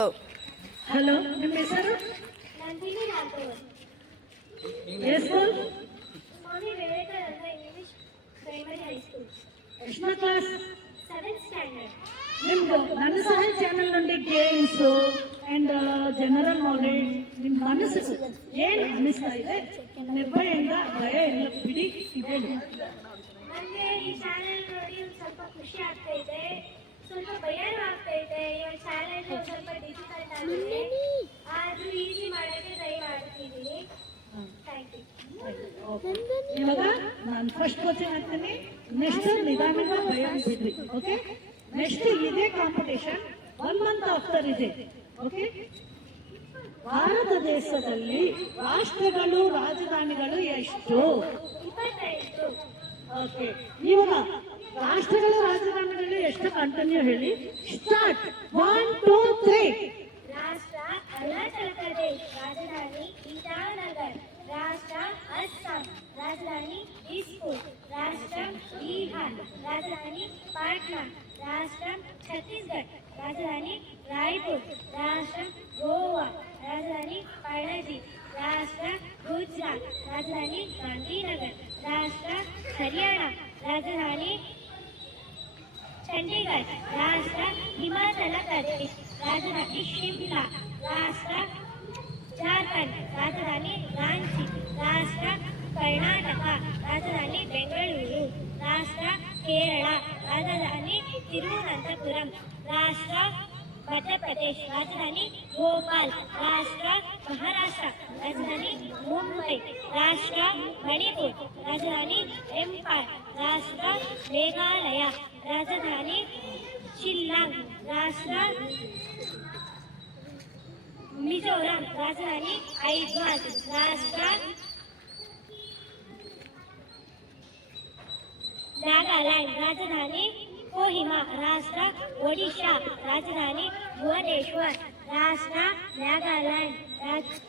Hello, ನಿಮ್ಮ ಹೆಸರು? ನಂದಿನಿ ರಾಥೋಡ್. ಎಷ್ಟು? ಸ್ವಾಮಿ ವಿವೇಕಾನಂದ ಇಂಗ್ಲಿಷ್ ಪ್ರೈಮರಿ ಹೈಸ್ಕೂಲ್. ಎಷ್ಟನೇ ಕ್ಲಾಸ್? 7th standard. ನಿಮ್ದು ನನ್ನ ಸಹಾಯ ಚಾನಲ್ నుండి ಗೇಮ್ಸ್ ಅಂಡ್ ಜನರಲ್ ನಾಲೆಡ್ಜ್ ನಿಮ್ಮ ಮನಸ್ಸು ಏನು ಅನಿಸ್ತಾ ಇದೆ? ನಿರ್ಭಯೆಯಿಂದ ಭಯ ಎಲ್ಲ ಬಿಡಿ ಹೇಳಿ. ನನಗೆ ಈ ಚಾನೆಲ್ ನೋಡಿ ಸ್ವಲ್ಪ ಖುಷಿ ಆಗ್ತಾ ಇದೆ, ಸ್ವಲ್ಪ ಭಯನೂ ಆಗ್ತಾ ಇದೆ. ಈ ಚಾನೆಲ್ ಸ್ವಲ್ಪ ಡಿಫಿಕಲ್ಟ್ ಆಗಿದೆ, ಆದ್ರೂ ಈಸಿ ಮಾಡೋಕ್ಕೆ ಟ್ರೈ ಮಾಡ್ತಿದ್ದೀನಿ. Thank you. ಇವಾಗ ನಾನು ಫಸ್ಟ್ ಕೋಚಿಂಗ್ ಆಗ್ತೀನಿ, ನೆಕ್ಸ್ಟ್ ನಿಧಾನವಾಗಿ ಭಯ ಬಿಡ್ರಿ. ಓಕೆ, ನೆಕ್ಸ್ಟ್ ಇದೇ ಕಾಂಪಿಟೇಷನ್ 1 month ಆಫ್ಟರ್ ಇದೆ. ಓಕೆ, ಭಾರತ ದೇಶದಲ್ಲಿ ರಾಷ್ಟ್ರಗಳು ರಾಜಧಾನಿಗಳು ಎಷ್ಟು? 25. ಓಕೆ, ಇವಾಗ ರಾಷ್ಟ್ರಗಳ ರಾಜಧಾನಿಗಳು ಎಷ್ಟು ಕಂಟಿನ್ಯೂ ಹೇಳಿ. ಸ್ಟಾರ್ಟ್. 1 2 3. ರಾಷ್ಟ್ರ ಅರುಣಾಚಲ ಪ್ರದೇಶ್, ರಾಜಧಾನಿ ಇಟಾನಗರ್. ರಾಷ್ಟ್ರ ಅಸ್ಸಾಂ, ರಾಜಧಾನಿ ದಿಸ್ಪುರ್. ರಾಷ್ಟ್ರ ಬಿಹಾರ್, ರಾಜಧಾನಿ ಪಾಟ್ನಾ. ರಾಷ್ಟ್ರ ಛತ್ತೀಸ್ಗಢ, ರಾಜಧಾನಿ ರಾಯ್ಪುರ್. ರಾಷ್ಟ್ರ ಗೋವಾ, ರಾಜಧಾನಿ ಪಣಜಿ. ರಾಷ್ಟ್ರ ಗುಜರಾತ್, ರಾಜಧಾನಿ ಗಾಂಧಿನಗರ್. ರಾಷ್ಟ್ರ ಹರಿಯಾಣ, ರಾಜಧಾನಿ ಚಂಡೀಗಢ. ರಾಷ್ಟ್ರ ಹಿಮಾಚಲ ಪ್ರದೇಶ್, ರಾಜಧಾನಿ ಶಿಮ್ಲಾ. ರಾಷ್ಟ್ರ ಜಾರ್ಖಂಡ್, ರಾಜಧಾನಿ ರಾಂಚಿ. ರಾಷ್ಟ್ರ ಕರ್ನಾಟಕ, ರಾಜಧಾನಿ ಬೆಂಗಳೂರು. ರಾಷ್ಟ್ರ ಕೇರಳ, ರಾಜಧಾನಿ ತಿರುವನಂತಪುರಂ. ರಾಷ್ಟ್ರ ಮಧ್ಯಪ್ರದೇಶ್, ರಾಜಧಾನಿ ಭೋಪಾಲ್. ರಾಷ್ಟ್ರ ಮಹಾರಾಷ್ಟ್ರ, ರಾಜಧಾನಿ ಮುಂಬೈ. ರಾಷ್ಟ್ರ ಮಣಿಪುರ್, ರಾಜಧಾನಿ ಇಂಫಾಲ್. ರಾಷ್ಟ್ರ ಮೇಘಾಲಯ, ರಾಜಧಾನಿ ಶಿಲ್ಲಾಂಗ್. ರಾಷ್ಟ್ರ ಮಿಜೋರಾಂ, ರಾಜಧಾನಿ ಐಜ್ವಾಲ್. ರಾಷ್ಟ್ರ ನಾಗಾಲ್ಯಾಂಡ್, ರಾಜಧಾನಿ ಕೋಹಿಮಾ. ರಾಷ್ಟ್ರ ಒಡಿಶಾ, ರಾಜಧಾನಿ ಭುವನೇಶ್ವರ್. ರಾಷ್ಟ್ರ ನಾಗಾಲ್ಯಾಂಡ್, ರಾಷ್ಟ್ರ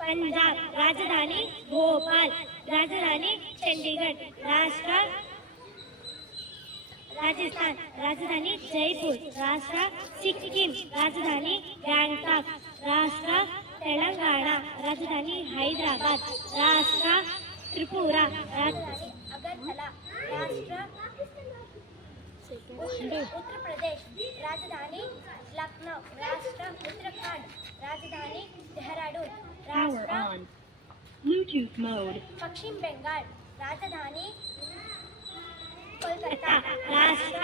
ಪಂಜಾಬ್, ರಾಜಧಾನಿ ಭೋಪಾಲ್. ರಾಜಧಾನಿ ಚಂಡೀಗಢ. ರಾಷ್ಟ್ರ ರಾಜಸ್ಥಾನ್, ರಾಜಧಾನಿ ಜೈಪುರ್. ರಾಷ್ಟ್ರ ಸಿಕ್ಕಿಂ, ರಾಜಧಾನಿ ಗ್ಯಾಂಗ್ಟಾಕ್. ರಾಷ್ಟ್ರ ತೆಲಂಗಾಣ, ರಾಜಧಾನಿ ಹೈದರಾಬಾದ್. ರಾಷ್ಟ್ರ ತ್ರಿಪುರಾ, ರಾಜಧಾನಿ ಅಗರ್ತಲಾ. ರಾಷ್ಟ್ರ ಉತ್ತರ ಪ್ರದೇಶ್, ರಾಜಧಾನಿ ಲಕ್ನೋ. ರಾಷ್ಟ್ರ ಉತ್ತರಾಖಂಡ್, ರಾಜಧಾನಿ ಡೆಹ್ರಾಡೂನ್. ರಾಷ್ಟ್ರ ಪಶ್ಚಿಮ ಬೆಂಗಾಲ್, ರಾಜಧಾನಿ ಕೋಲ್ಕತ್ತಾ. ರಾಷ್ಟ್ರ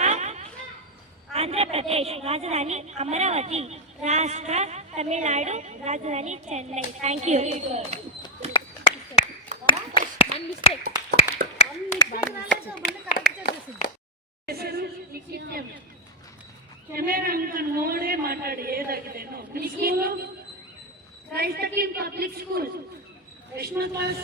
ಆಂಧ್ರ ಪ್ರದೇಶ್, ರಾಜಧಾನಿ ಅಮರಾವತಿ. ರಾಷ್ಟ್ರ ತಮಿಳುನಾಡು, ರಾಜಧಾನಿ ಚೆನ್ನೈ. Thank you. ಕ್ಯಾಮೆರಾ ನೋಡೇ ಮಾತಾಡಿ ಏನಾಗಿದೆ. Christ public school. ಎಷ್ಟನೇ ಕ್ಲಾಸ್?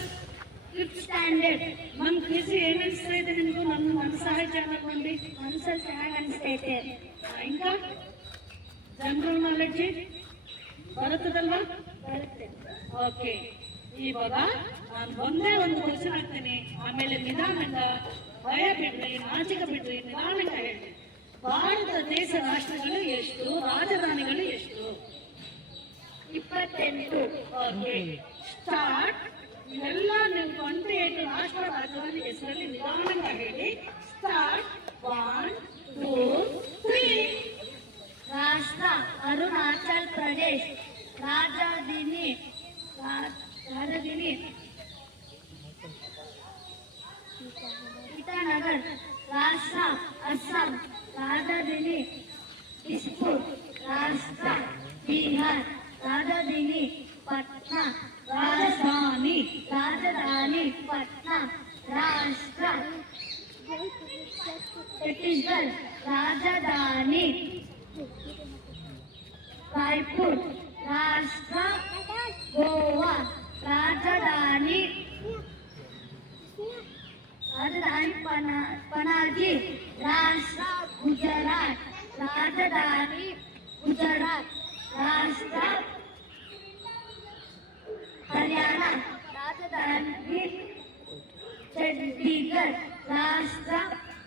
5th standard. ನಮ್ಮ ಕ್ವಿಜ್ ಏನ್ ಅನಿಸ್ತಾ ಇದೆ ನಿಮ್ಗೂ? ನನ್ನ ಸಹಾಯ ಚಾನಲ್ నుండి ಮನಸ್ಸಲ್ಲಿ ಚೆನ್ನಾಗಿ ಅನಿಸ್ತೈತೆ. ఇంకా ಜನರಲ್ ನಾಲೆಡ್ಜ್ ಬರುತ್ತದಲ್ವಾ? ಬರುತ್ತೆ. ಓಕೆ, ಇವಾಗ ನಾನು ಒಂದೇ ಒಂದು ಕ್ವಶನ್ ಹಾಕ್ತೀನಿ, ಆಮೇಲೆ ನಿಧಾನಂಗ ಭಯ ಬಿಡ್ರಿ, ನಾಚಿಕೆ ಬಿಡ್ರಿ, ನಿಧಾನಂಗ ಹೇಳಿ. ಭಾರತ ದೇಶ ರಾಷ್ಟ್ರಗಳು ಎಷ್ಟು, ರಾಜಧಾನಿಗಳು ಎಷ್ಟು? 28. Okay, start. ಇವೆಲ್ಲ ನೀವು 28 ರಾಷ್ಟ್ರ ರಾಜಧಾನಿ ಹೆಸರಲ್ಲಿ ನಿಧಾನಂಗ ಹೇಳಿ. ಸ್ಟಾರ್ಟ್. 1 2 3. ರಾಷ್ಟ್ರ ಅರುಣಾಚಲ ಪ್ರದೇಶ್, ರಾಜಧಾನಿ ಇಟಾನಗರ್. ರಾಷ್ಟ್ರ ಅಸ್ಸಾಂ, ರಾಜಧಾನಿ ದಿಸ್ಪುರ್. ರಾಷ್ಟ್ರ ಬಿಹಾರ್, ರಾಜಧಾನಿ ಪಟ್ನಾ. ರಾಜಧಾನಿ ಪಟ್ನಾ. ರಾಷ್ಟ್ರ ಛತ್ತೀಸ್ಗಢ, ರಾಜಧಾನಿ ರಾಯ್ಪುರ್. ರಾಷ್ಟ್ರ ಗೋವಾ, ರಾಜಧಾನಿ ಪಣಜಿ. ರಾಷ್ಟ್ರ ಗುಜರಾತ್, ರಾಜಧಾನಿ ಗುಜರಾತ್. ರಾಷ್ಟ್ರ ಹರಿಯಾಣ, ರಾಜಧಾನಿ ಚಂಡೀಗಢ. ರಾಷ್ಟ್ರ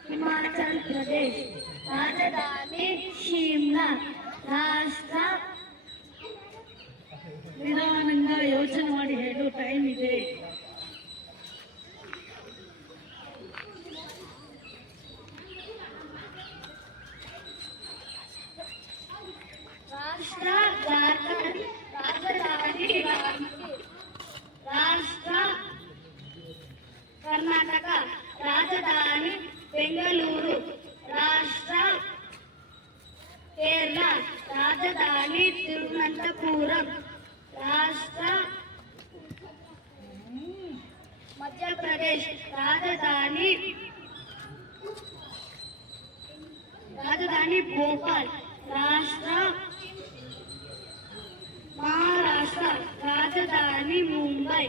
ಹಿಮಾಚಲ್ ಪ್ರದೇಶ್. ರಾಜಧಾನಿ ಶಿಮ್ಲಾ. ರಾಷ್ಟ್ರ ನಿಧಾನಂಗ ಯೋಚನೆ ಮಾಡಿ ಹೇಳು, ಟೈಮ್ ಇದೆ. ರಾಷ್ಟ್ರ ಜಾರ್ಖಂಡ್. ರಾಜಧಾನಿ ರಾಂಚಿ. ರಾಷ್ಟ್ರ ಕರ್ನಾಟಕ. ರಾಜಧಾನಿ ಬೆಂಗಳೂರು. ರಾಷ್ಟ್ರ ಕೇರಳ. ರಾಜಧಾನಿ ತಿರುವನಂತಪುರಂ. ರಾಷ್ಟ್ರ ಮಧ್ಯಪ್ರದೇಶ್. ರಾಜಧಾನಿ ಭೋಪಾಲ್. ರಾಷ್ಟ್ರ ಮಹಾರಾಷ್ಟ್ರ. ರಾಜಧಾನಿ ಮುಂಬೈ.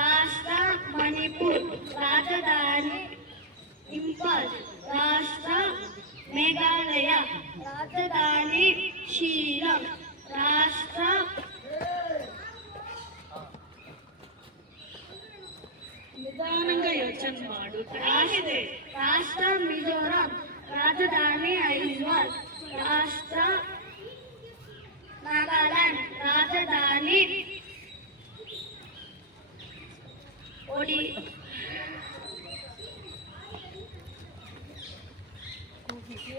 ರಾಷ್ಟ್ರ ಮಣಿಪುರ್. ರಾಜಧಾನಿ ಇಂಫಾಲ್. ರಾಷ್ಟ್ರ ಮೇಘಾಲಯ. ರಾಜಧಾನಿ ಶಿಲಾಂಗ್. ರಾಷ್ಟ್ರ ನಿಧಾನಂಗ ಯೋಚನೆ ಮಾಡು, ಟೈಮ್ ಇದೆ. ರಾಷ್ಟ್ರ ಮಿಜೋರಾಂ. ರಾಜಧಾನಿ ಐಜ್ವಾಲ್. ರಾಷ್ಟ್ರ ನಾಗಾಲ್ಯಾಂಡ್. ರಾಜಧಾನಿ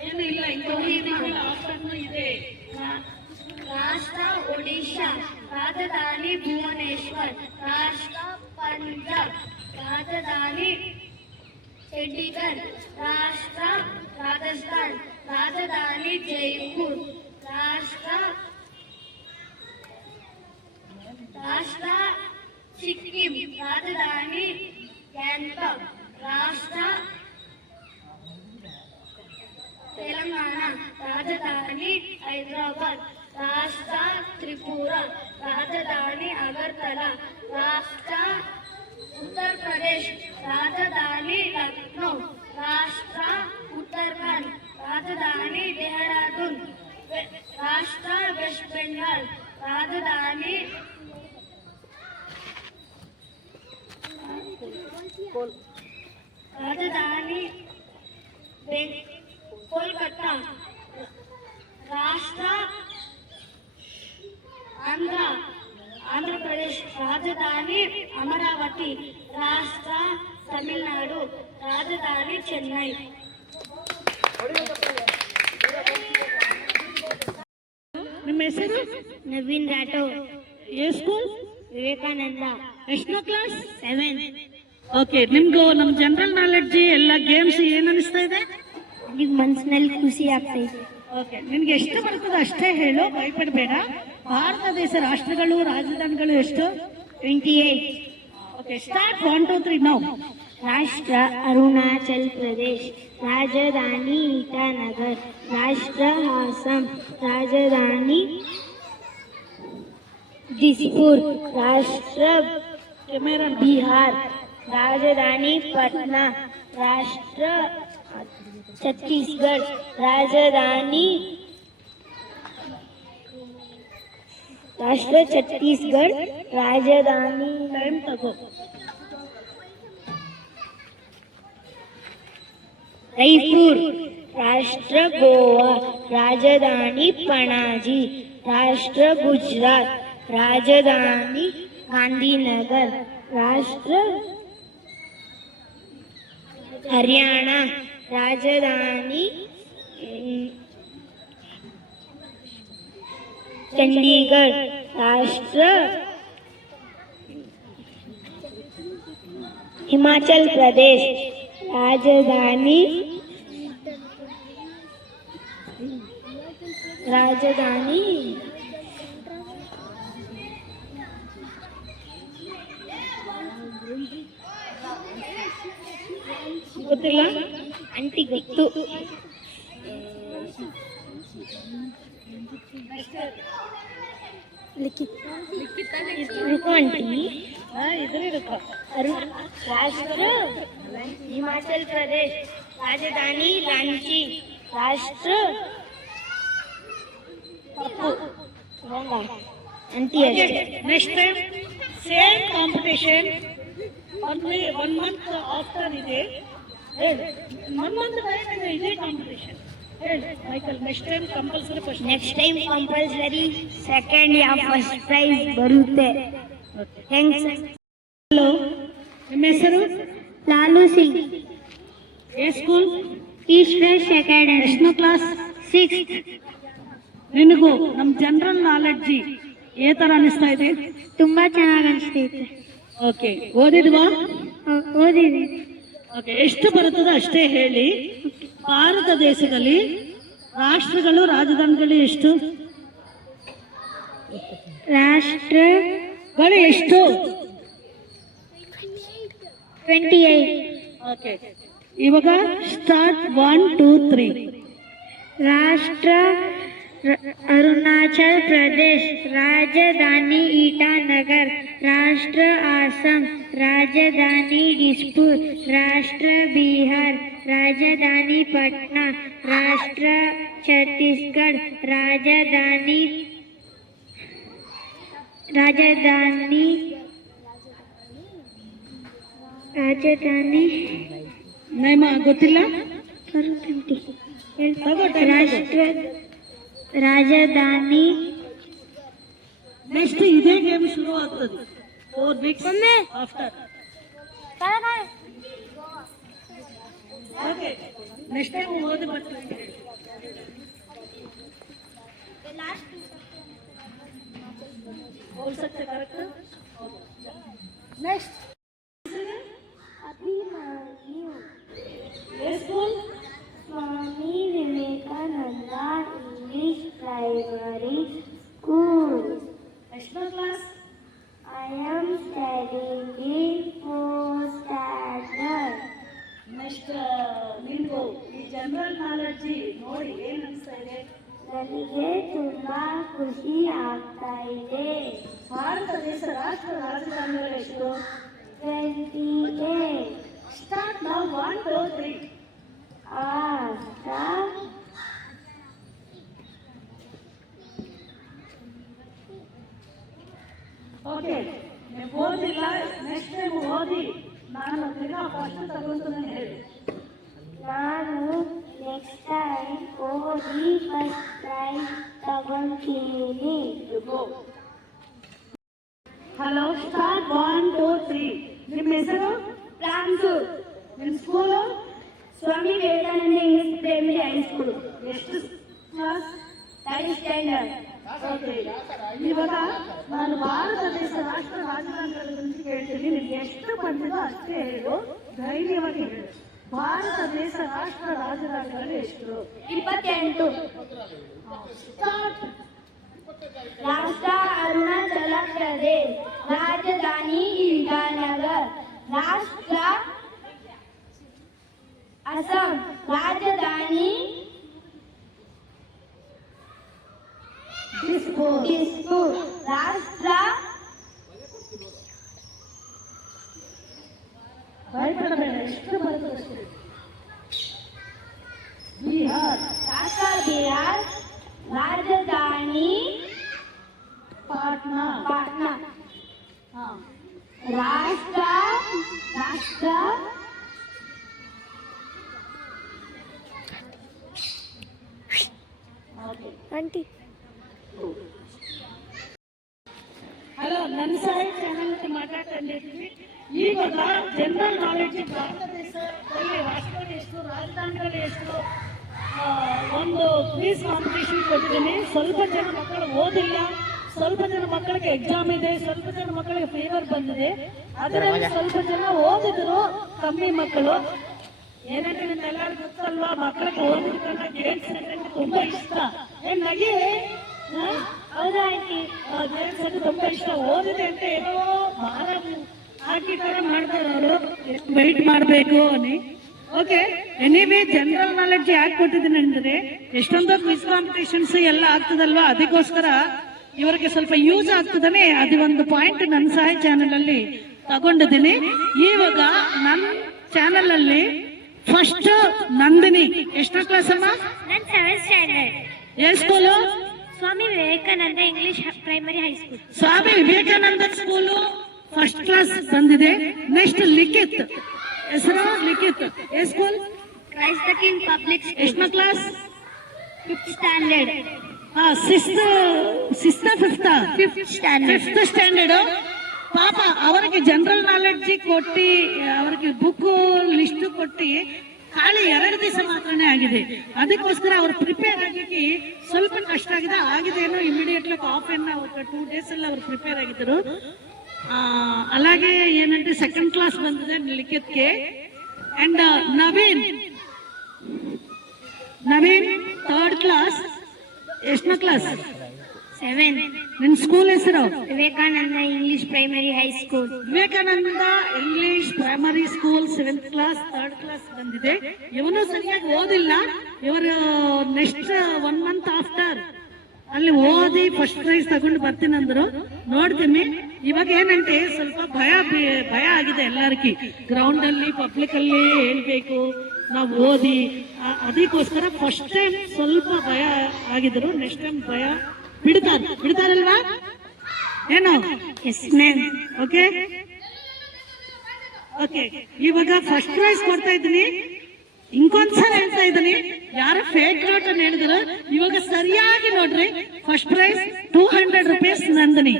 ಏನು ಇಲ್ಲ, ಇಂಥ ಆಫರ್ನು ಇದೆ. ರಾಷ್ಟ್ರ ಒಡಿಶಾ. ರಾಜಧಾನಿ ಭುವನೇಶ್ವರ್. ರಾಷ್ಟ್ರ ಪಂಜಾಬ್. ರಾಜಧಾನಿ ಚಂಡೀಗಢ. ರಾಷ್ಟ್ರ ರಾಜಸ್ಥಾನ್. ರಾಜಧಾನಿ ಜೈಪುರ್. ರಾಷ್ಟ್ರ ಸಿಕ್ಕಿಂ. ರಾಜಧಾನಿ ಗ್ಯಾಂಗ್ಟಾಕ್. ರಾಷ್ಟ್ರ ತೆಲಂಗಾಣ. ರಾಜಧಾನಿ ಹೈದರಾಬಾದ್. ರಾಷ್ಟ್ರ ತ್ರಿಪುರಾ. ರಾಜಧಾನಿ ಅಗರ್ತಲಾ. ರಾಷ್ಟ್ರ ಉತ್ತರ ಪ್ರದೇಶ್. ರಾಜಧಾನಿ ಲಕ್ನೋ. ರಾಷ್ಟ್ರ ಉತ್ತರಾಖಂಡ್. ರಾಜಧಾನಿ ಡೆಹ್ರಾಡೂನ್. ರಾಷ್ಟ್ರ ವೆಸ್ಟ್ ಬೆಂಗಾಲ್. ರಾಜಧಾನಿ ಕೋಲ್ಕತ್ತಾ. ರಾಷ್ಟ್ರ ಆಂಧ್ರ ಪ್ರದೇಶ್. ರಾಜಧಾನಿ ಅಮರಾವತಿ. ರಾಷ್ಟ್ರ ತಮಿಳುನಾಡು. ರಾಜಧಾನಿ ಚೆನ್ನೈ. ನಿಮ್ಮ ಹೆಸರು? ನವೀನ್ ರಾಠೋಡ್. ಏ ಸ್ಕೂಲ್? ವಿವೇಕಾನಂದ. ಎಷ್ಟನೇ ಕ್ಲಾಸ್? 7. ಓಕೆ, ನಿಮ್ಗೂ ನಮ್ಮ ಜನರಲ್ ನಾಲೆಡ್ಜ್ ಎಲ್ಲ ಗೇಮ್ಸ್ ಏನ್ ಅನಿಸ್ತಾ ಇದೆ? ಈಗ ಮನಸ್ಸಿನಲ್ಲಿ ಖುಷಿ ಆಗ್ತೈತೆ. ಓಕೆ, ನಿನ್ಗೆ ಎಷ್ಟು ಬರ್ತದೆ ಅಷ್ಟೇ ಹೇಳು, ಭಯಪಡಬೇಡ. ಭಾರತ ದೇಶ ರಾಷ್ಟ್ರಗಳು ರಾಜಧಾನಿಗಳು ಎಷ್ಟು? 28. Okay, start. 1 2 3 ನೌ. ರಾಷ್ಟ್ರ ಅರುಣಾಚಲ್ ಪ್ರದೇಶ್. ರಾಜಧಾನಿ ಇಟಾನಗರ್. ರಾಷ್ಟ್ರ ಅಸ್ಸಾಂ. ರಾಜಧಾನಿ ದಿಸ್ಪುರ್. ರಾಷ್ಟ್ರ ಬಿಹಾರ್. ರಾಜಧಾನಿ ಪಟ್ನಾ. ರಾಷ್ಟ್ರ ಛತ್ತೀಸ್ಗಢ. ರಾಜಧಾನಿ ಛತ್ತೀಸ್ಗಢ. ರಾಜಧಾನಿ ಟೈಮ್ ತಗೋ. रायपुर. राष्ट्र गोवा. राजधानी पणाजी. राष्ट्र गुजरात. राजधानी गांधीनगर. राष्ट्र हरियाणा. राजधानी चंडीगढ़. राष्ट्र हिमाचल प्रदेश. राजधानी ಗೊತ್ತಿಲ್ಲ? आंटी ಗೊತ್ತು. रुको आंटी. इधर ही रुको. राष्ट्र हिमाचल प्रदेश. राजधानी रांची. राष्ट्र आंटी. Next time same competition. One month after ಇದೆ ಹೇಳಿ, 1 ಮಂತ್ ಟೈಮ್ ಇದೆ ಇದೇ ಕಾಂಪಿಟೇಷನ್ ಹೇಳಿ ಮೈಕಲ್. Next time compulsory first, next time compulsory second ಯಾ ಫಸ್ಟ್ ಪ್ರೈಸ್ ಬರುತ್ತೆ. ಥ್ಯಾಂಕ್ಸ್. ಹಲೋ, ನಿಮ್ಮ ಹೆಸರು? ಲಾಲು ಸಿಂಗ್, ಎ ಸ್ಕೂಲ್? ಈಸ್ಟ್ ವೆಸ್ಟ್ ಅಕಾಡೆಮಿ, ಎಷ್ಟನೇ ಕ್ಲಾಸ್? 6th. ನಿನಗೂ ನಮ್ಮ ಜನರಲ್ ನಾಲೆಡ್ಜಿ ಏ ತರ ಅನಿಸ್ತಾ ಇದೆ? ತುಂಬಾ ಚೆನ್ನಾಗಿ ಅನಿಸ್ತೈತೆ. ಓಕೆ, ಓದಿದ್ವಾ? ಓದಿದೆ. ಓಕೆ, ಎಷ್ಟು ಬರುತ್ತದೋ ಅಷ್ಟೇ ಹೇಳಿ. ಭಾರತ ದೇಶದಲ್ಲಿ ರಾಷ್ಟ್ರಗಳು ರಾಜಧಾನಿಗಳು ಎಷ್ಟು? ರಾಷ್ಟ್ರಗಳು ಎಷ್ಟು? 28. ಓಕೆ, ಇವಾಗ ಸ್ಟಾರ್ಟ್ 1 2 3. ರಾಷ್ಟ್ರ ಅರುಣಾಚಲ್ ಪ್ರದೇಶ್, ರಾಜಧಾನಿ ಇಟಾನಗರ್. ರಾಷ್ಟ್ರ ಅಸ್ಸಾಂ, ರಾಜಧಾನಿ ದಿಸ್ಪುರ್. ರಾಷ್ಟ್ರ ಬಿಹಾರ್, ರಾಜಧಾನಿ ಪಟ್ನಾ. ರಾಷ್ಟ್ರ ಛತ್ತೀಸ್ಗಢ, ರಾಜಧಾನಿ ನೇಮ ಗೊತ್ತಿಲ್ಲ? ರಾಜಧಾನಿ. ನೆಕ್ಸ್ಟ್ ಇದೇ ಗೇಮ್ ಶುರು ಆಗ್ತದೆ 4 weeks after. Okay, next time ಓದಿ ಬರ್ತೀವಿ. Correct. Next school? Swami Vivekananda English primary school. ಎಷ್ಟನೇ class? I am studying in 4th standard. Next ನಿಮ್ಗೂ ಈ ಜನರಲ್ ನಾಲೆಡ್ಜಿ ನೋಡಿ ಏನ್ ಅನಿಸ್ತಾ ಇದೆ? ನನಗೆ ತುಂಬಾ ಖುಷಿ ಆಗ್ತಾ ಇದೆ. ಭಾರತ ದೇಶ ರಾಷ್ಟ್ರ ರಾಜಧಾನಿಗಳು ಎಷ್ಟು? 28. ಸ್ಟಾರ್ಟ್ ನಾವು 1 2 3. ಓಕೆ, ನೀವು ಓದಿಲ್ಲ, ನೆಕ್ಸ್ಟ್ ಟೈಮ್ ಓದಿ. ನಾನು ದಿನ ಫಸ್ಟ್ ತಗೊಂತೀನಿ ಹೇಳಿ. ನಾನು ನೆಕ್ಸ್ಟ್ ಟೈಮ್ ಓದಿ ಫಸ್ಟ್ ಪ್ರೈಸ್ ತಗೊಂತೀನಿ. Hello, start 1 2 3. ನಿಮ್ಮ ಹೆಸರು? ರಾಮ್ಸು. ನಿಮ್ಮ school? Swami Vivekananda English primary high school. ಎಷ್ಟು ಕ್ಲಾಸ್? 3rd standard. ಓಕೆ, ಇವಾಗ ನಾನು ಭಾರತ ದೇಶ ರಾಷ್ಟ್ರ ರಾಜಧಾನಿಗಳ ಬಗ್ಗೆ ಹೇಳ್ತೀನಿ. ನಿಮ್ಗೆ ಎಷ್ಟು ಬಂದಿದೋ ಅಷ್ಟೇ ಹೇಳು, ಧೈರ್ಯವಾಗಿ ಹೇಳು. ಭಾರತ ದೇಶ ರಾಷ್ಟ್ರ ರಾಜಧಾನಿಗಳು ಎಷ್ಟು? 28. ಸ್ಟಾರ್ಟ್. ರಾಷ್ಟ್ರ ಅರುಣಾಚಲ ಪ್ರದೇಶ್, ರಾಜಧಾನಿ ಇಟಾನಗರ್. ರಾಷ್ಟ್ರ ಅಸ್ಸಾಂ, ರಾಜಧಾನಿ ದಿಸ್ಪುರ್. ರಾಷ್ಟ್ರ ಭಯಪಡಬೇಡ, ಎಷ್ಟು ಬರ್ತದೆ ಅಷ್ಟೇ. ಬಿಹಾರ್. ರಾಷ್ಟ್ರ ಬಿಹಾರ್, ರಾಜಧಾನಿ ಪಾಟ್ನಾ. ಪಾಟ್ನಾ. ಹಾ. ರಾಷ್ಟ್ರ ಆಂಟಿ. ಹಲೋ, ನನ್ನ ಸಹಾಯ ಚಾನಲ್ ಮಾತಾಡ್ತಾ ಇದ್ದೀವಿ. ಇವಾಗ ಜನರಲ್ ನಾಲೆಡ್ಜ್ ಭಾರತ ದೇಶದಲ್ಲಿ ರಾಷ್ಟ್ರಗಳು ಎಷ್ಟು, ರಾಜಧಾನಿಗಳು ಎಷ್ಟು, ಒಂದು ಕ್ವಿಜ್ ಕಾಂಪಿಟೇಷನ್ ಕೊಟ್ಟಿದ್ದೀನಿ. ಸ್ವಲ್ಪ ಜನ ಮಕ್ಕಳು ಓದಿಲ್ಲ, ಸ್ವಲ್ಪ ಜನ ಮಕ್ಕಳಿಗೆ ಎಕ್ಸಾಮ್ ಇದೆ, ಸ್ವಲ್ಪ ಜನ ಮಕ್ಕಳಿಗೆ ಫೀವರ್ ಬಂದಿದೆ. ಅದರಲ್ಲಿ ಸ್ವಲ್ಪ ಜನ ಓದಿದ್ರು, ಕಮ್ಮಿ ಮಕ್ಕಳು. ಏನಂದ್ರೆ ನಿಮ್ಮೆಲ್ಲರಿಗೂ ಗೊತ್ತಲ್ವಾ, ಮಕ್ಕಳಿಗೆ ಓದಿದ್ರೆ ಗೇಮ್ಸ್ ಅಂದ್ರೆ ತುಂಬಾ ಇಷ್ಟ. ಏನ್ ನಗಿ? ಹೌದಾ ಆಂಟಿ? ಗೇಮ್ಸ್ ಅಂದ್ರೆ ತುಂಬಾ ಇಷ್ಟ. ಓದಿದೆ ಅಂತ ಏನೋ ಭಾರ ಹಾಕಿ ತರ ಮಾಡ್ತಾರೆ ಅವರು, ವೆಯ್ಟ್ ಮಾಡಬೇಕು ಅನ್ನಿ. ಓಕೆ, ಎನಿವೇ ಜನರಲ್ ನಾಲೆಡ್ಜ್ ಯಾಕೆ ಕೊಟ್ಟಿದ್ದೀನಿ ಅಂದ್ರೆ, ಎಷ್ಟೊಂದು ಕ್ವಿಜ್ ಕಾಂಪಿಟೇಷನ್ಸ್ ಎಲ್ಲ ಆಗ್ತದಲ್ವಾ, ಅದಕ್ಕೋಸ್ಕರ ಇವರಿಗೆ ಸ್ವಲ್ಪ ಯೂಸ್ ಆಗ್ತದನೆ. ಅದು ಒಂದು ಪಾಯಿಂಟ್ ನನ್ನ ಸಹಾಯ ಚಾನೆಲ್ ಅಲ್ಲಿ ತಗೊಂಡಿದ್ದೀನಿ. ಇವಾಗ ನನ್ನ ಚಾನೆಲ್ ಅಲ್ಲಿ ಫಸ್ಟ್ ನಂದಿನಿ. ಎಷ್ಟನೇ ಕ್ಲಾಸ್ ಅಮ್ಮ? ನಾನು 7th ಸ್ಟ್ಯಾಂಡರ್ಡ್. ಏ school? Swami Vivekananda English primary high school. Swami Vivekananda school first class ಬಂದಿದೆ. ನೆಕ್ಸ್ಟ್ ಲಿಖಿತ್, ಹೆಸರು ಲಿಖಿತ್. ಎ school? Christ the King public school. ಎಷ್ಟನೇ class? 5th standard. Fifth standard. ಪಾಪ ಅವರಿಗೆ ಜನರಲ್ ನಾಲೆಡ್ಜ್ ಕೊಟ್ಟಿ, ಅವರಿಗೆ ಬುಕ್ ಲಿಸ್ಟ್ ಕೊಟ್ಟಿ ಖಾಲಿ 2 ದಿವಸ ಮಾತ್ರನೇ ಆಗಿದೆ. ಅದಕ್ಕೋಸ್ಕರ ಅವ್ರು ಪ್ರಿಪೇರ್ ಆಗಲಿಕ್ಕೆ ಸ್ವಲ್ಪ ಕಷ್ಟ ಆಗಿದೆ ಏನೋ. Immediately half an hour 2 days ಅಲ್ಲಿ ಅವ್ರು ಪ್ರಿಪೇರ್ ಆಗಿದ್ದರು. అలాగే ಏನಂటే ಸೆಕೆಂಡ್ ಕ್ಲಾಸ್ ಬಂದಿದೆ ಲಿಖಿತ್ಗೆ. And Naveen 3rd class. ಎಷ್ಟನೇ ಕ್ಲಾಸ್? 7. ನಿನ್ ಸ್ಕೂಲ್ ಹೆಸರು? Vivekananda English primary high school. Vivekananda English primary school 7th class, 3rd class ಬಂದಿದೆ. ಇವನು ಸರಿಯಾಗಿ ಓದಿಲ್ಲ. ಇವರು ನೆಕ್ಸ್ಟ್ 1 month ಆಫ್ಟರ್ ಅಲ್ಲಿ ಓದಿ ಫಸ್ಟ್ ಪ್ರೈಸ್ ತಗೊಂಡು ಬರ್ತೀನಿ ಅಂದ್ರು. ನೋಡ್ತೀನಿ. ಇವಾಗ ಏನಂటే ಸ್ವಲ್ಪ ಭಯ ಆಗಿದೆ ಎಲ್ಲರಿಗೂ. ಗ್ರೌಂಡ್ ಅಲ್ಲಿ ಪಬ್ಲಿಕ್ ಅಲ್ಲಿ ಹೇಳ್ಬೇಕು ನಾವು ಓದಿ. ಅದಕ್ಕೋಸ್ಕರ ಫಸ್ಟ್ ಟೈಮ್ ಸ್ವಲ್ಪ ಭಯ ಆಗಿದ್ರು. ನೆಕ್ಸ್ಟ್ ಟೈಮ್ ಭಯ ಬಿಡ್ತಾರಲ್ವಾ ಏನು? Yes ma'am. Okay okay. ಇವಾಗ ಫಸ್ಟ್ ಪ್ರೈಸ್ ಕೊಡ್ತಾ ಇದ್ದೀನಿ. ಇಂಕೊಂದ್ಸಲ ಹೇಳ್ತಾ ಇದ್ದೀನಿ, ಯಾರು ಫೇಕ್ ನೋಟ್ ಅನ್ನು ಹೇಳಿದ್ರು ಇವಾಗ ಸರಿಯಾಗಿ ನೋಡ್ರಿ. First prize 200 rupees Nandini.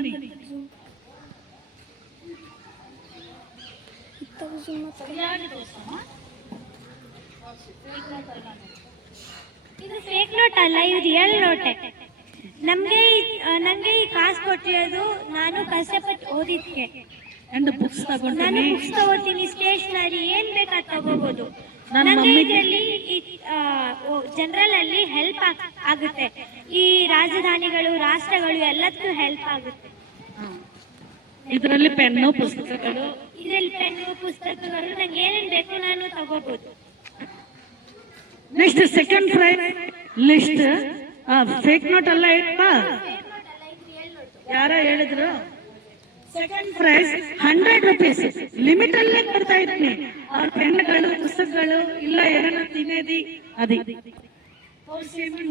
ಇದು ಫೇಕ್ ನೋಟ್ ಅಲ್ಲ, ಇದು ರಿಯಲ್ ನೋಟೆ. ನಂಗೆ ಈ ಕಾಸು ಕೊಟ್ಟಿರೋದು ನಾನು ಕಷ್ಟಪಟ್ಟು ಓದಿದ್ಕೆ. ಅಂಡ್ ಬುಕ್ಸ್ ನಾನು ತಗೊಂಡಿನಿ. ಬುಕ್ಸ್ ತಗೋತೀನಿ, ಸ್ಟೇಷನರಿ ಏನ್ ಬೇಕಾದ್ ತಗೋಬಹುದು. ನನ್ನ ನನಗೆ ಮಮ್ಮಿಗೆ ಇದರಲ್ಲಿ ಜನರಲ್ ಅಲ್ಲಿ ಹೆಲ್ಪ್ ಆಗುತ್ತೆ. ಈ ರಾಜಧಾನಿಗಳು, ರಾಷ್ಟ್ರಗಳು ಎಲ್ಲದಕ್ಕೂ ಹೆಲ್ಪ್ ಆಗುತ್ತೆ. ಇದರಲ್ಲಿ ಪೆನ್ನು, ಪುಸ್ತಕಗಳು. ಇದರಲ್ಲಿ ಪೆನ್ನು, ಪುಸ್ತಕಗಳು, ನಂಗೆ ಏನೇನ್ ಬೇಕು ನಾನು ತಗೋಬಹುದು. Next second prize list. Fake note ಅಲ್ಲ ಇಟ್ಪಾ, ಯಾರೋ ಹೇಳಿದ್ರು. ಸೆಕೆಂಡ್ ಪ್ರೈಸ್ 100 rupees ಲಿಮಿಟ್ ಅಲ್ಲೇ ಕೊಡ್ತಾ ಇದ್ದೀನಿ. ಅವ್ರ ಪೆನ್ಗಳು, ಪುಸ್ತಕಗಳು ಇಲ್ಲ ಏನನ್ನ ತಿನ್ನೇದಿ ಅದೇ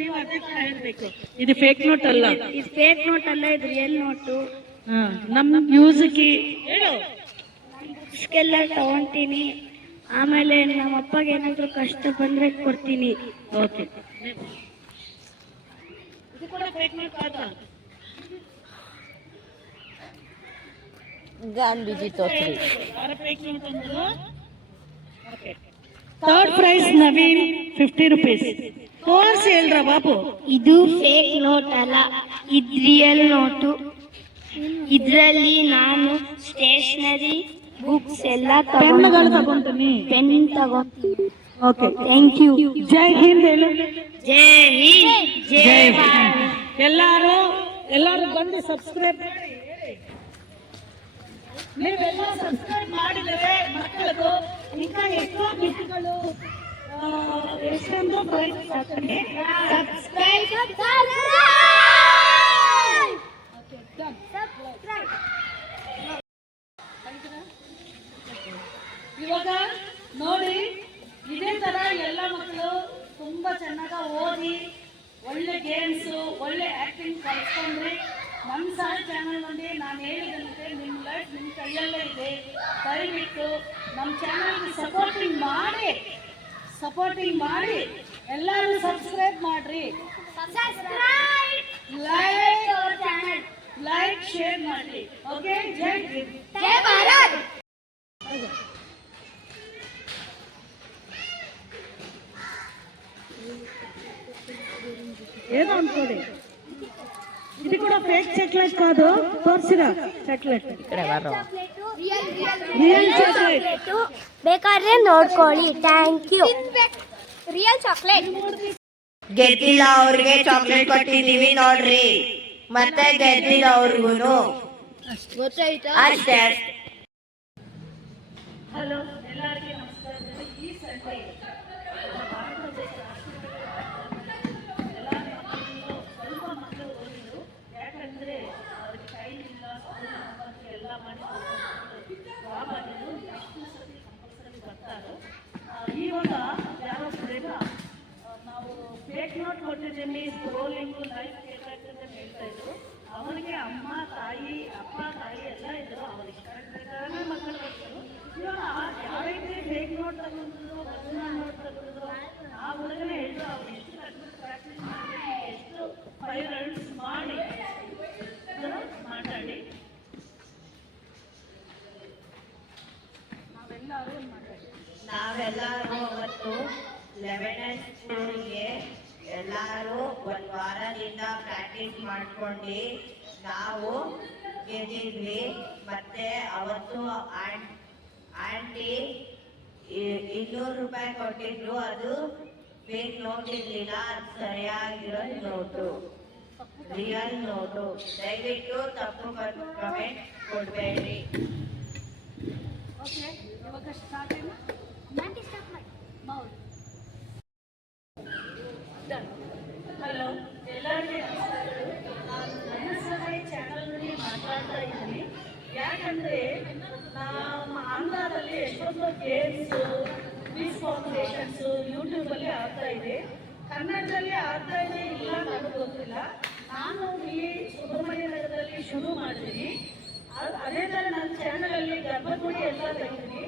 ನೀವು ಅದೇ ತರ ಹೇಳ್ಬೇಕು. ಇದು ಫೇಕ್ ನೋಟ್ ಅಲ್ಲ, ಇದು ಫೇಕ್ ನೋಟ್ ಅಲ್ಲ, ಇದು ರಿಯಲ್ ನೋಟು. ನಮ್ಮ ಮ್ಯೂಸಿಕ್ ಹೇಳು. ಬುಕ್ಸ್ಗೆಲ್ಲ ತಗೊಂತೀನಿ. ಆಮೇಲೆ ನಮ್ಮ ಅಪ್ಪಗೆ ಏನಾದ್ರು ಕಷ್ಟ ಬಂದ್ರೆ ಕೊಡ್ತೀನಿ. ಓಕೆ. ಇದು ಕೂಡ ಫೇಕ್ ನೋಟ್ ಆಯ್ತಾ? ಗಾಂಧೀಜಿ ತೋತ್ರಿ. Third prize Naveen 50 rupees. Course ಹೇಳ್ರ ಬಾಬು. ಇದು ಫೇಕ್ ನೋಟ್ ಅಲ್ಲ, ಇದು ರಿಯಲ್ ನೋಟು. ಇದರಲ್ಲಿ ನಾನು ಸ್ಟೇಷನರಿ, ಬುಕ್ಸ್ ಎಲ್ಲ ಪೆನ್ಗಳು ತಗೊಂತೀನಿ. ಪೆನ್ ತಗೊಂತೀನಿ. Okay, thank you. Jai Hind ಹೇಳು. ಜೈ ಹಿಂದ್, ಜೈ ಭಾರತ್. ಎಲ್ಲರೂ ಬಂದು ಸಬ್ಸ್ಕ್ರೈಬ್ ಮಾಡಿ. ನೀವೆಲ್ಲ ಸಬ್ಸ್ಕ್ರೈಬ್ ಮಾಡಿದರೆ ಮಕ್ಕಳಿಗೂ ఇంకా ఎక్కువ ಗಿಫ್ಟ್ಗಳು ಎಷ್ಟೊಂದು ಪ್ರೈಸ್ ಆಗ್ತದೆ. ಸಬ್ಸ್ಕ್ರೈಬ್ ಇವಾಗ ನೋಡಿ, ಇದೇ ತರ ಎಲ್ಲ ಮಕ್ಕಳು ತುಂಬಾ ಚೆನ್ನಾಗಿ ಓದಿ ಒಳ್ಳೆ ಗೇಮ್ಸ್, ಒಳ್ಳೆ ಆಕ್ಟಿಂಗ್ ಕಲ್ತ್ಕೊಂಡ್ರೆ ನಮ್ಮ ಸಾಯಿ ಚಾನಲ್ ನೋಡಿ ನಾನು ಹೇಳಿದಂತೆ ನಿಮ್ಮ ಲೈಫ್ ನಿಮ್ಮ ಕೈಯಲ್ಲೇ ಇದೆ. ದಯವಿಟ್ಟು ನಮ್ಮ ಚಾನಲ್ಗೆ ಸಪೋರ್ಟಿಂಗ್ ಮಾಡಿ ಎಲ್ಲರೂ ಸಬ್ಸ್ಕ್ರೈಬ್ ಮಾಡ್ರಿ. ಲೈಕ್ ಶೇರ್ ಮಾಡಿ. ಓಕೆ, ಜೈ ಹಿಂದ್, ಜೈ ಭಾರತ್. ఏదో అనుకోండి. ఇది కూడా ఫేక్ చాక్లెట్ కాదు, తోర్సిరా చాక్లెట్. ರಿಯಲ್ ಚಾಕ್ಲೇಟ್ ಬೇಕಾದ್ರೆ ನೋಡ್ಕೊಳ್ಳಿ. Thank you. Real chocolate. ಗೆದ್ದಿಲ್ಲ ಅವ್ರಿಗೆ ಚಾಕ್ಲೇಟ್ ಕೊಟ್ಟಿದೀವಿ ನೋಡ್ರಿ. ಮತ್ತೆ ಗೆದ್ದಿಲ್ಲ ಅವ್ರಿಗೂನು ಅಷ್ಟೇ. ಹಲೋ, ಎಲ್ಲರಿಗೂ ನಮಸ್ಕಾರ. ಈ ಸಂಡೇ ಸ್ವಲ್ಪ ಮಕ್ಕಳು ಓದಿದ್ರು. ಯಾಕಂದ್ರೆ ಅವ್ರಿಗೆ ಟೈಮ್ ಇಲ್ಲ, ಎಲ್ಲ ಮಾಡಿ ಕಂಪಲ್ಸರಿ ಬರ್ತಾರೆ. ಇವಾಗ ಯಾರೋ ಬೇಗ ನಾವು ಫೇಕ್ ನೋಟ್ ಕೊಟ್ಟಿದ್ದೀನಿ, ಸ್ಕ್ರೋಲಿಂಗು, ಲೈಫ್ ಬೇಕಾಗ್ತದೆ ಅಂತ ಹೇಳ್ತಾ ಇದ್ರು. ಅವರಿಗೆ ಅಮ್ಮ ತಾಯಿ, ಅಪ್ಪ ತಾಯಿ ಎಲ್ಲ ಇದ್ರು. ಅವ್ರಿಗೆ ಇವತ್ತು 11th ಸ್ಕೂಲ್ಗೆ ಎಲ್ಲರೂ ಒಂದು ವಾರದಿಂದ ಪ್ರಾಕ್ಟೀಸ್ ಮಾಡ್ಕೊಂಡು ನಾವು ಗೆದ್ದಿದ್ವಿ. ಮತ್ತೆ ಅವತ್ತು ಆಂಟಿ 200 ರೂಪಾಯಿ ಕೊಟ್ಟಿದ್ರು. ಅದು ಫೇಕ್ ನೋಟ್ ಇರಲಿಲ್ಲ, ಅದು ಸರಿಯಾಗಿರೋ ನೋಟು, ರಿಯಲ್ ನೋಟು. ದಯವಿಟ್ಟು ತಪ್ಪು ಕಮೆಂಟ್ ಕೊಡಬೇಡಿ. ಓಕೆ, ಇವಾಗ ಸ್ಟಾರ್ಟ್ ಏನು? ಹಲೋ, ಎಲ್ಲರಿಗೆ ನಾನು ನನ್ನ ಸಹಾಯ ಚಾನಲ್ನಲ್ಲಿ ಮಾತಾಡ್ತಾ ಇದ್ದೀನಿ. ಯಾಕಂದರೆ ನಮ್ಮ ಆಂಧ್ರದಲ್ಲಿ ಎಷ್ಟೊಂದು ಗೇಮ್ಸು, ಕ್ವಿಜ್ ಕಾಂಪಿಟೇಷನ್ಸು ಯೂಟ್ಯೂಬಲ್ಲಿ ಆಗ್ತಾ ಇದೆ. ಕನ್ನಡದಲ್ಲಿ ಆಗ್ತಾ ಇದೆ ಇಲ್ಲ ನನಗೆ ಗೊತ್ತಿಲ್ಲ. ನಾನು ಇಲ್ಲಿ ಸುಬ್ರಹ್ಮಣ್ಯ ನಗರದಲ್ಲಿ ಶುರು ಮಾಡಿದ್ದೀನಿ. ಅದೇ ಥರ ನನ್ನ ಚಾನಲಲ್ಲಿ ಗರ್ಭಗುಡಿ ಎಲ್ಲ ತೆಗಿತೀನಿ.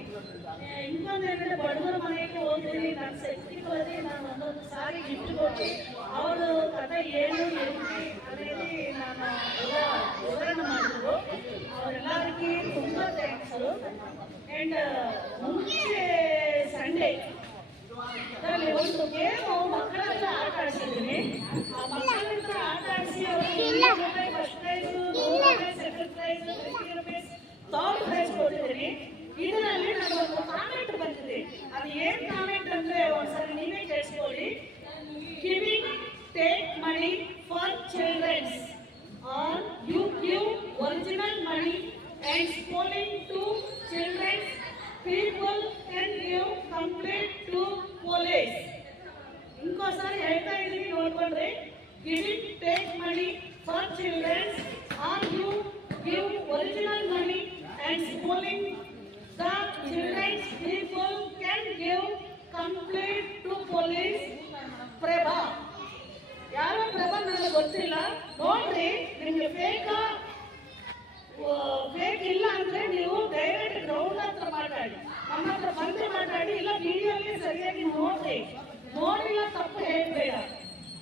ಇನ್ನೊಂದೇನಂದರೆ ಬಡವರ ಮನೆಗೆ ಹೋಗ್ತೀನಿ. ನನ್ನ ಶಕ್ತಿಗಳಲ್ಲಿ ನಾನು ಒಂದೊಂದು ಸಾರಿ ಗಿಫ್ಟ್ ಕೊಟ್ಟು ಅವರು ಕಥೆ ಏನು ಎಲ್ಲಿ అనేది ನಾನು ಎಲ್ಲ ವಿವರಣೆ ಮಾಡಿದ್ರು. ಅವರೆಲ್ಲರಿಗೆ ತುಂಬ ಥ್ಯಾಂಕ್ಸು. ಆ್ಯಂಡ್ ಮುಂಚೆ ಸಂಡೇ ಅದರಲ್ಲಿ ಒಂದು ಗೇಮು ಮಕ್ಕಳ ಹತ್ರ ಆಟ ಆಡಿಸಿದ್ದೀನಿ. ಆ ಮಕ್ಕಳ ಹತ್ರ ಆಟ ಆಡಿಸಿ ಅವರಿಗೆ first prize, second price, 50 rupees, third prize ಕೊಟ್ಟಿದ್ದೀನಿ. ಇದರಲ್ಲಿ ನನಗೊಂದು ಕಾಮೆಂಟ್ ಬಂದಿದೆ. ಅದು ಏನು ಕಾಮೆಂಟ್ ಅಂದರೆ ಒಂದ್ಸರಿ ನೀವೇ ಕೇಳಿಸ್ಕೊಳ್ಳಿ. Giving take money for childrens are you give original money and spoiling to childrens people can give complaint to police. ಇಂಕೋಸಾರಿ ಹೇಳ್ತಾ ಇದ್ದೀನಿ, ನೋಡ್ಕೊಂಡ್ರೆ. Giving take money for childrens are you give original money and spoiling the childrens people can give complaint to police. Prabha, ಯಾರೋ ಪ್ರಭಾ ನನಗೆ ಗೊತ್ತಿಲ್ಲ. ನೋಡ್ರಿ, ನಿಮಗೆ fake ಇಲ್ಲ ಅಂದ್ರೆ ನೀವು ಡೈರೆಕ್ಟ್ ಗ್ರೌಂಡ್ ಹತ್ರ ಮಾತಾಡಿ, ನಮ್ಮ ಹತ್ರ ಬಂದು ಮಾತಾಡಿ. ಇಲ್ಲ ವಿಡಿಯೋಲಿ ಸರಿಯಾಗಿ ನೋಡ್ರಿ. ನೋಡಿಲ್ಲ ತಪ್ಪು ಹೇಳ್ಬೇಡ.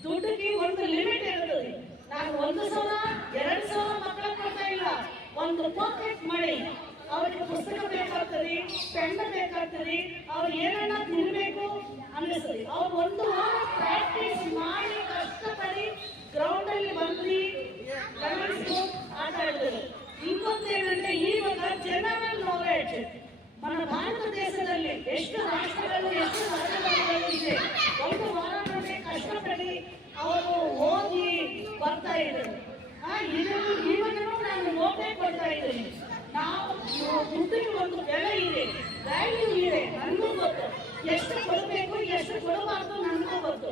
ದುಡ್ಡಿಗೆ ಒಂದು ಲಿಮಿಟ್ ಇರ್ತದೆ. ನಾನು 1,000 2,000 ಮಕ್ಕಳ ಕೊಡ್ತಾ ಇಲ್ಲ. ಒಂದು ಪಾಕೆಟ್ ಮನಿ. ಅವ್ರಿಗೆ ಪುಸ್ತಕ ಬೇಕಾಗ್ತದೆ, ಪೆನ್ ಬೇಕಾಗ್ತದೆ, ಅವ್ರು ಏನನ್ನ ತಿನ್ಬೇಕು ಅನ್ನಿಸ್ತದೆ. ಅವ್ರು ಒಂದು ವಾರ ಪ್ರಾಕ್ಟೀಸ್ ಮಾಡಿ ಕಷ್ಟಪಡಿ ಗ್ರೌಂಡಲ್ಲಿ ಬಂದು ಗಮನಿಸಿ ಆಟ ಆಡಿದ್ರು. ಇನ್ನೊಂದೇನಂದ್ರೆ, ಇವಾಗ ಜನರಲ್ ನಾಲೆಡ್ಜ್ మన ಭಾರತ ದೇಶದಲ್ಲಿ ಎಷ್ಟು ರಾಷ್ಟ್ರಗಳು, ಎಷ್ಟು ರಾಜ್ಯಗಳು ಇದೆ. ಒಂದು ವಾರ ನೋಡಿ ಕಷ್ಟಪಡಿ ಅವರು ಓದಿ ಬರ್ತಾ ಇದ್ರು. ಇವಾಗಲೂ ನಾನು ನೋಟೇ ಕೊಡ್ತಾ ಇದ್ದೀನಿ. ನಾವು ದುಡ್ಡಿಗೆ ಒಂದು ಬೆಲೆ ಇದೆ, ವ್ಯಾಲ್ಯೂ ಇದೆ. ನನಗೂ ಗೊತ್ತು ಎಷ್ಟು ಕೊಡಬೇಕು, ಎಷ್ಟು ಕೊಡಬಾರ್ದು ನನಗೂ ಗೊತ್ತು.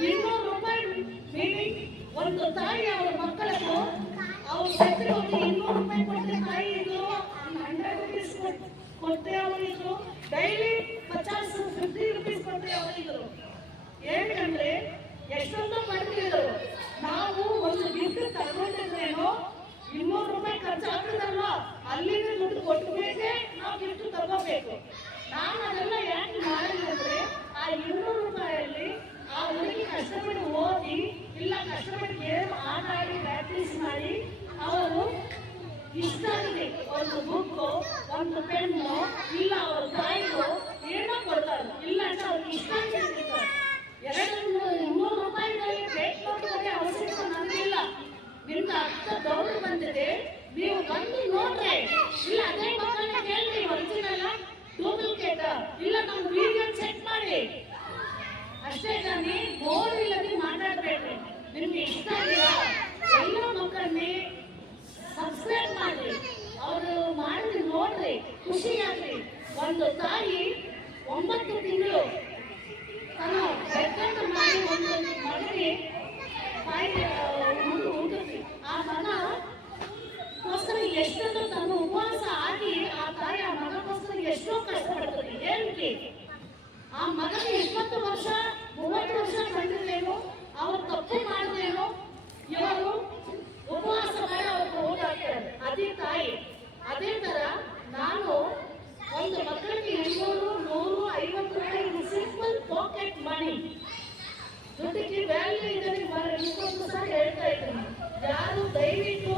200 ರೂಪಾಯಿ ಮೀನಿಂಗ್ ಒಂದು ತಾಯಿ ಅವರ ಮಕ್ಕಳನ್ನು ಅವ್ರು ಸತ್ರೆ ಹೋಗಿ 200 ರೂಪಾಯಿ ಕೊಟ್ಟರೆ ತಾಯಿ ಇದ್ರು, 100 ರೂಪೀಸ್ ಕೊಟ್ಟೆ ಅವರಿದ್ರು, ಡೈಲಿ 50 50 ರೂಪೀಸ್ ಕೊಟ್ಟೆ ಅವರಿದ್ರು. ಏನಂದ್ರೆ ಎಷ್ಟೊಂದು ಮಾಡ್ತಿದ್ರು. ನಾವು ಒಂದು ಗಿಫ್ಟ್ ತಗೊಂಡಿದ್ರೇನೋ 200 ರೂಪಾಯಿ ಖರ್ಚಾಗ್ತದಲ್ವ, ಅಲ್ಲಿಂದ ದುಡ್ಡು ಕೊಟ್ಟಬೇಕೆ ನಾವು ಗಿಫ್ಟ್ ತಗೋಬೇಕು. ನಾನು ಅದೆಲ್ಲ ಯಾಕೆ ಮಾಡಿದ್ರೆ, ಆ 200 ರೂಪಾಯಲ್ಲಿ ಆ ಹುಡುಗಿ ಕಷ್ಟಪಟ್ಟು ಓದಿ ಇಲ್ಲ ಕಷ್ಟಪಟ್ಟು ಗೇಮ್ ಆಟ ಆಡಿ ಪ್ರಾಕ್ಟೀಸ್ ಮಾಡಿ ಅವರು ಇಷ್ಟ ಆಗಿದೆ ಒಂದು ಬುಕ್ಕು, ಒಂದು ಪೆನ್ನು, ಇಲ್ಲ ಅವ್ರ ತಾಯಿಗೂ ಏನೋ ಕೊಡ್ತಾರೆ. ಇಲ್ಲ ಅಂತ ಅವ್ರಿಗೆ ಇಷ್ಟ ಆಗಿರ್ತಾರೆ. 200 ರೂಪಾಯಿಗಳಲ್ಲಿ ಬೇಕು ಕೊಟ್ಟರೆ ಅವಶ್ಯಕತೆ ನನಗಿಲ್ಲ. ನಿಮ್ಗೆ ಅರ್ಥ ದೌಡ್ ಬಂದಿದೆ, ನೀವು ಬಂದು ನೋಡ್ರೆ. ಇಲ್ಲ ಅದೇ ಮಕ್ಕಳನ್ನ ಕೇಳ್ರಿ, ಒರಿಜಿನಲ್ ಡೂಪ್ಲಿಕೇಟ್ ಇಲ್ಲ ನಮ್ಮ ವಿಡಿಯೋ ಚೆಕ್ ಮಾಡಿ ಅಷ್ಟೇ. ತಾನೇ ನೋಡಿಲ್ಲದೆ ಮಾತಾಡಬೇಡ್ರಿ. ನಿಮ್ಗೆ ಇಷ್ಟ ಆಗಿಲ್ಲ ಎಲ್ಲ ಮಕ್ಕಳನ್ನೇ ಸಬ್ಸ್ಕ್ರೈಬ್ ಮಾಡಿ, ಅವರು ಮಾಡಿ ನೋಡ್ರಿ, ಖುಷಿಯಾಗ್ರಿ. ಒಂದು ತಾಯಿ 9 ತಿಂಗಳು ತನ್ನ ಬೆಕ್ಕನ್ನು ಮಾಡಿ ಒಂದು ಮಗನಿಗೆ ಹುಡುಗಿ, ಆ ಮಗಕ್ಕೋಸ್ಕರ ಎಷ್ಟೊಂದು ತನ್ನ ಉಪವಾಸ ಆಗಿ ಆ ತಾಯಿ ಆ ಮಗಕ್ಕೋಸ್ಕರ ಎಷ್ಟೋ ಕಷ್ಟಪಡ್ತದೆ. ಏನಕ್ಕೆ ಆ ಮಗನ 20 ವರ್ಷ 30 ವರ್ಷ ಕಂಡಿದ್ದೇನು, ಅವ್ರು ತಪ್ಪು ಮಾಡಿದೇನು, ಇವರು ಉಪವಾಸ ಮಾಡಿ ಅವ್ರಿಗೆ ಓಡಾಡ್ತಾರೆ. ಅದೇ ತಾಯಿ. ಅದೇ ತರ ನಾನು ಒಂದು ಮಕ್ಕಳಿಗೆ 200, 150 ರೂಪಾಯಿ ಸಿಂಪಲ್ ಪಾಕೆಟ್ ಮನಿ. ದುಡ್ಡಿಗೆ ವ್ಯಾಲ್ಯೂ ಇದೆ. ಇನ್ನೊಂದು ಸಹ ಹೇಳ್ತಾ ಇದ್ದೀನಿ, ಯಾರು ದಯವಿಟ್ಟು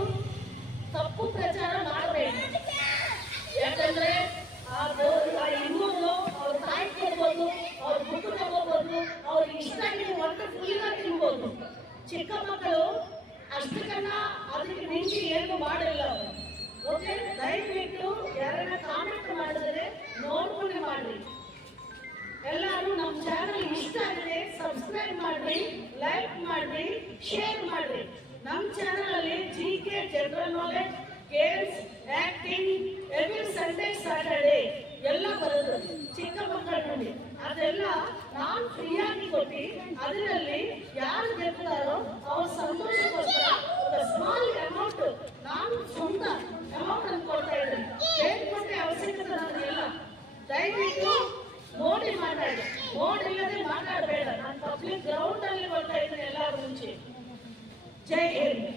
ತಪ್ಪು ಪ್ರಚಾರ ಮಾಡಬೇಡಿ. ಯಾಕಂದ್ರೆ ಆ 200 ಅವ್ರ ತಾಯಿ ಕೊಡ್ಬೋದು, ಅವ್ರ ಬುಕ್ ಇಷ್ಟ ಆಗಿದೆ ಹೊರತು ಫುಲ್ನ ತಿನ್ಬೋದು. ಚಿಕ್ಕ ಮಕ್ಕಳು ಅಷ್ಟಕ್ಕನ್ನ ಅದಕ್ಕೆ ಮಿಂಚಿ ಏನು ಮಾಡಿಲ್ಲ ಅವರು. ಓಕೆ, ದಯವಿಟ್ಟು ಯಾರನ್ನ ಕಾಮೆಂಟ್ ಮಾಡಿದ್ರೆ ನೋಡ್ಕೊಂಡೆ ಮಾಡ್ರಿ. ಎಲ್ಲರೂ ನಮ್ಮ ಚಾನಲ್ ಇಷ್ಟ ಆಗಿದೆ ಸಬ್ಸ್ಕ್ರೈಬ್ ಮಾಡ್ರಿ, ಲೈಕ್ ಮಾಡ್ರಿ, ಶೇರ್ ಮಾಡ್ರಿ. ನಮ್ಮ ಚಾನಲ್ ಅಲ್ಲಿ GK, general knowledge, games, acting, every Sunday Saturday ಎಲ್ಲ ಬರೋದು ಚಿಕ್ಕ ಮಕ್ಕಳ ನೋಡಿ. ಅದೆಲ್ಲ ನಾನು ಫ್ರೀಯಾಗಿ ಕೊಟ್ಟು ಅದರಲ್ಲಿ ಯಾರು ಗೆಲ್ತಾರೋ ಅವ್ರ ಸಂತೋಷಕ್ಕೋಸ್ಕರ ಸ್ಮಾಲ್ ಅಮೌಂಟ್ ನಾನು ಸ್ವಂತ ಅಮೌಂಟ್ ಅನ್ನು ಕೊಡ್ತಾ ಇದ್ದೀನಿ. ಕೊಟ್ಟೆ ಅವಶ್ಯಕತೆ ನನಗೆಲ್ಲ. ದಯವಿಟ್ಟು ನೋಡಿ ಮಾತಾಡಿ, ನೋಡಿಲ್ಲದೆ ಮಾತಾಡಬೇಡ. ನಾನು ಪಬ್ಲಿಕ್ ಗ್ರೌಂಡ್ ಅಲ್ಲಿ ಕೊಡ್ತಾ ಇದ್ದೀನಿ ಎಲ್ಲರೂ ಮುಂಚೆ. ಜೈ ಹಿಂದ್.